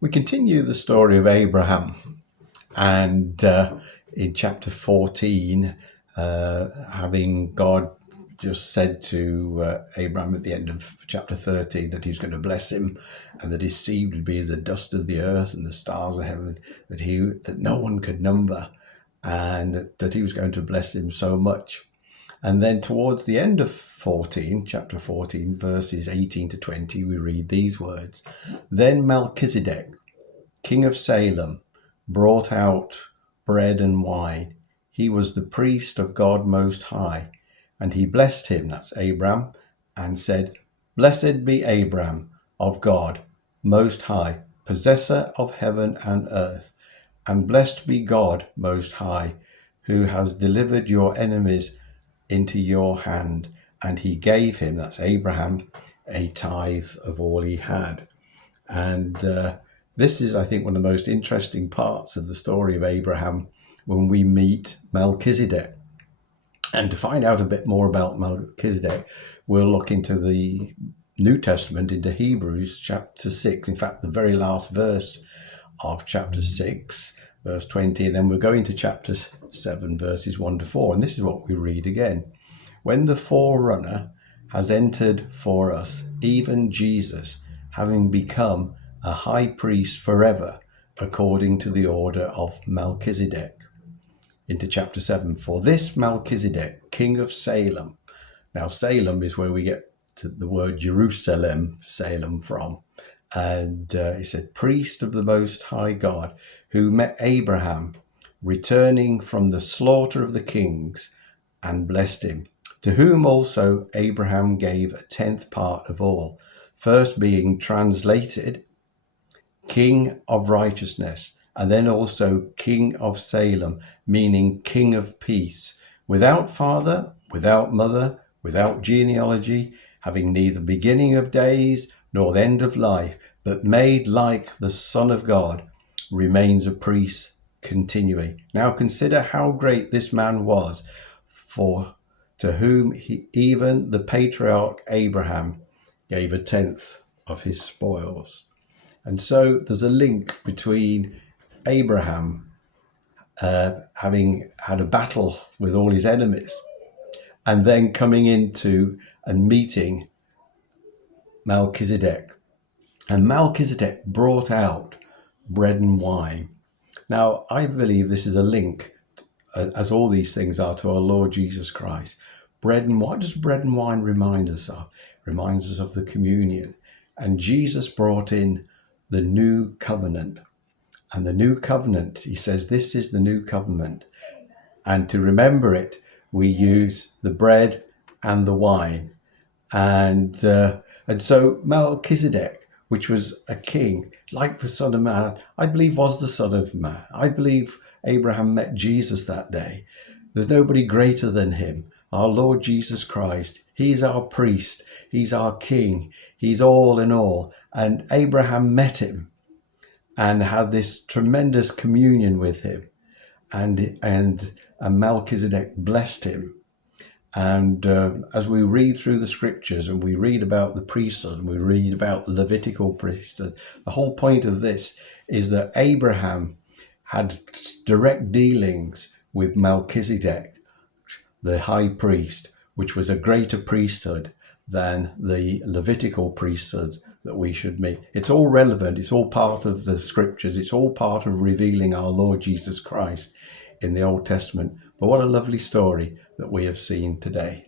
We continue the story of Abraham, and in chapter 14, having God just said to Abraham at the end of chapter 13 that he was going to bless him and that his seed would be the dust of the earth and the stars of heaven, that no one could number, and that he was going to bless him so much. And then towards the end of 14, chapter 14, verses 18 to 20, we read these words. Then Melchizedek, king of Salem, brought out bread and wine. He was the priest of God Most High. And he blessed him, that's Abram, and said, Blessed be Abram of God Most High, possessor of heaven and earth. And blessed be God Most High, who has delivered your enemies into your hand. And he gave him, that's Abraham, a tithe of all he had. And this is, I think, one of the most interesting parts of the story of Abraham when we meet Melchizedek. And to find out a bit more about Melchizedek, we'll look into the New Testament, into Hebrews chapter 6. In fact, the very last verse of chapter 6, verse 20. And then we're going to chapter 7, verses 1 to 4. And this is what we read again. When the forerunner has entered for us, even Jesus, having become a high priest forever, according to the order of Melchizedek. Into chapter 7, for this Melchizedek, king of Salem. Now, Salem is where we get to the word Jerusalem, Salem, from. And he said, priest of the Most High God, who met Abraham, returning from the slaughter of the kings, and blessed him, to whom also Abraham gave a 10th part of all, first being translated King of Righteousness, and then also King of Salem, meaning King of Peace, without father, without mother, without genealogy, having neither beginning of days nor the end of life, but made like the Son of God, remains a priest continuing. Now consider how great this man was, for to whom even the patriarch Abraham gave a 10th of his spoils. And so there's a link between Abraham having had a battle with all his enemies and then coming into and meeting Melchizedek. And Melchizedek brought out bread and wine. Now, I believe this is a link, as all these things are, to our Lord Jesus Christ. Bread and wine, what does bread and wine remind us of? It reminds us of the communion. And Jesus brought in the new covenant. And the new covenant, he says, this is the new covenant. And to remember it, we use the bread and the wine. And so Melchizedek, which was a king, like the Son of Man, I believe was the Son of Man. I believe Abraham met Jesus that day. There's nobody greater than him. Our Lord Jesus Christ. He's our priest. He's our king. He's all in all. And Abraham met him and had this tremendous communion with him. And Melchizedek blessed him. And as we read through the scriptures and we read about the priesthood and we read about the Levitical priesthood, the whole point of this is that Abraham had direct dealings with Melchizedek, the high priest, which was a greater priesthood than the Levitical priesthood that we should meet. It's all relevant. It's all part of the scriptures. It's all part of revealing our Lord Jesus Christ in the Old Testament. But what a lovely story that we have seen today.